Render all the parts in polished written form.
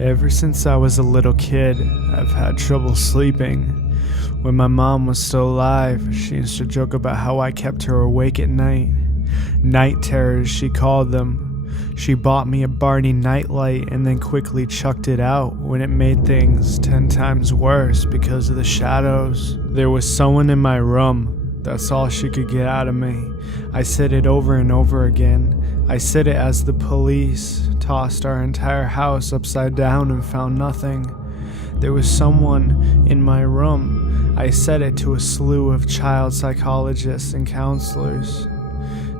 Ever since I was a little kid, I've had trouble sleeping. When my mom was still alive, she used to joke about how I kept her awake at night. Night terrors, she called them. She bought me a Barney nightlight and then quickly chucked it out when it made things 10 times worse because of the shadows. There was someone in my room. That's all she could get out of me. I said it over and over again. I said it as the police tossed our entire house upside down and found nothing. There was someone in my room. I said it to a slew of child psychologists and counselors.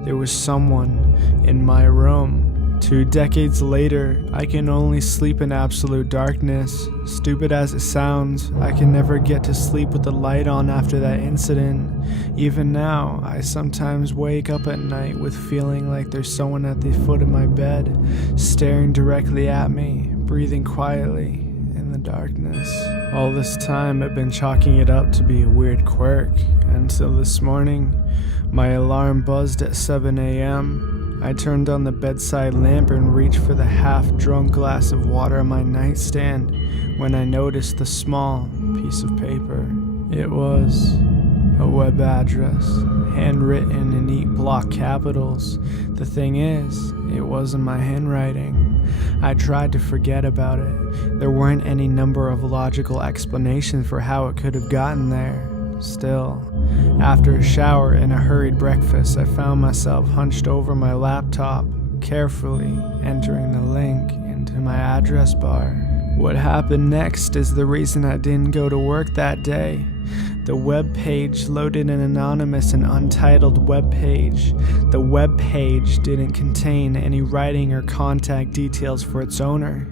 There was someone in my room. 2 decades later, I can only sleep in absolute darkness. Stupid as it sounds, I can never get to sleep with the light on after that incident. Even now, I sometimes wake up at night with feeling like there's someone at the foot of my bed, staring directly at me, breathing quietly in the darkness. All this time, I've been chalking it up to be a weird quirk, until this morning, my alarm buzzed at 7 a.m. I turned on the bedside lamp and reached for the half-drunk glass of water on my nightstand when I noticed the small piece of paper. It was a web address, handwritten in neat block capitals. The thing is, it wasn't my handwriting. I tried to forget about it. There weren't any number of logical explanations for how it could have gotten there. Still, after a shower and a hurried breakfast, I found myself hunched over my laptop, carefully entering the link into my address bar. What happened next is the reason I didn't go to work that day. The web page loaded an anonymous and untitled web page. The web page didn't contain any writing or contact details for its owner.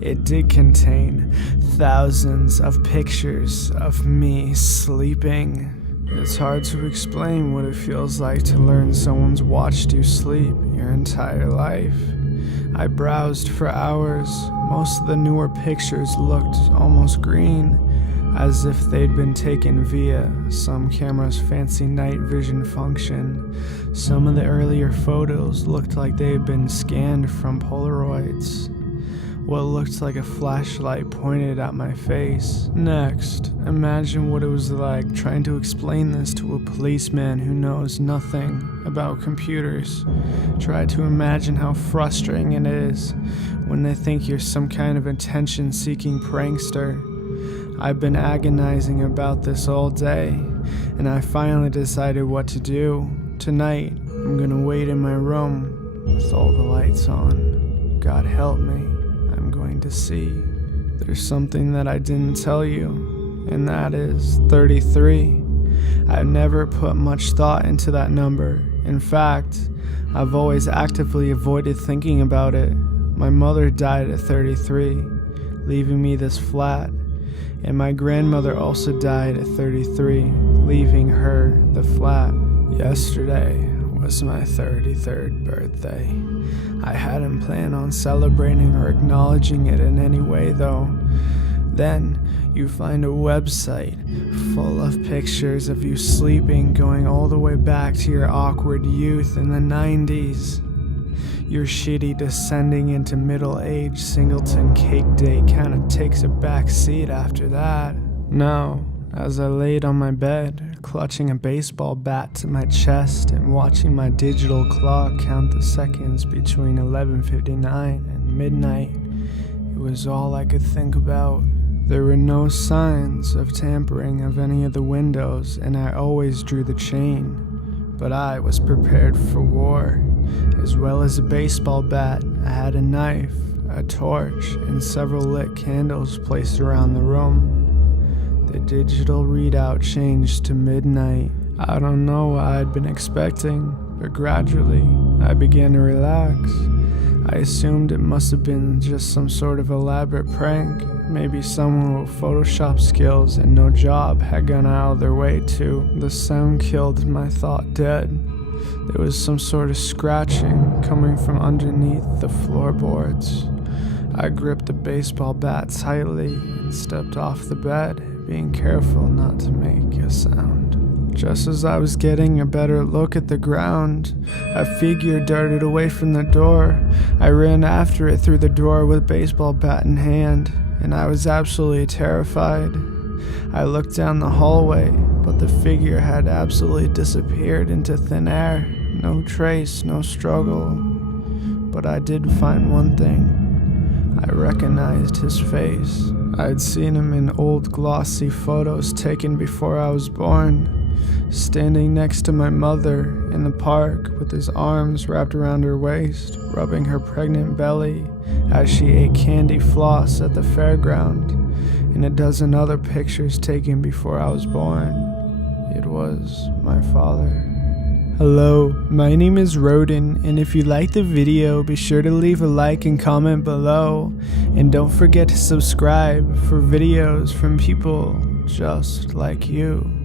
It did contain thousands of pictures of me sleeping. It's hard to explain what it feels like to learn someone's watched you sleep your entire life. I browsed for hours. Most of the newer pictures looked almost green, as if they'd been taken via some camera's fancy night vision function. Some of the earlier photos looked like they had been scanned from Polaroids. What looked like a flashlight pointed at my face. Next, imagine what it was like trying to explain this to a policeman who knows nothing about computers. Try to imagine how frustrating it is when they think you're some kind of attention-seeking prankster. I've been agonizing about this all day, and I finally decided what to do. Tonight, I'm gonna wait in my room with all the lights on. God help me, I'm going to see. There's something that I didn't tell you, and that is 33. I've never put much thought into that number. In fact, I've always actively avoided thinking about it. My mother died at 33, leaving me this flat. And my grandmother also died at 33, leaving her the flat. Yesterday was my 33rd birthday. I hadn't planned on celebrating or acknowledging it in any way though. Then you find a website full of pictures of you sleeping going all the way back to your awkward youth in the 90s. Your shitty descending into middle-aged singleton cake date kinda takes a back seat after that. Now, as I laid on my bed, clutching a baseball bat to my chest and watching my digital clock count the seconds between 11:59 and midnight, it was all I could think about. There were no signs of tampering of any of the windows, and I always drew the chain. But I was prepared for war. As well as a baseball bat, I had a knife, a torch, and several lit candles placed around the room. The digital readout changed to midnight. I don't know what I'd been expecting, but gradually I began to relax. I assumed it must have been just some sort of elaborate prank. Maybe someone with Photoshop skills and no job had gone out of their way to. The sound killed my thought dead. There was some sort of scratching coming from underneath the floorboards. I gripped the baseball bat tightly and stepped off the bed, being careful not to make a sound. Just as I was getting a better look at the ground, a figure darted away from the door. I ran after it through the door with a baseball bat in hand, and I was absolutely terrified. I looked down the hallway, but the figure had absolutely disappeared into thin air. No trace, no struggle. But I did find one thing. I recognized his face. I'd seen him in old glossy photos taken before I was born, standing next to my mother in the park with his arms wrapped around her waist, rubbing her pregnant belly as she ate candy floss at the fairground, and a dozen other pictures taken before I was born. It was my father. Hello, my name is Rodin, and if you liked the video, be sure to leave a like and comment below, and don't forget to subscribe for videos from people just like you.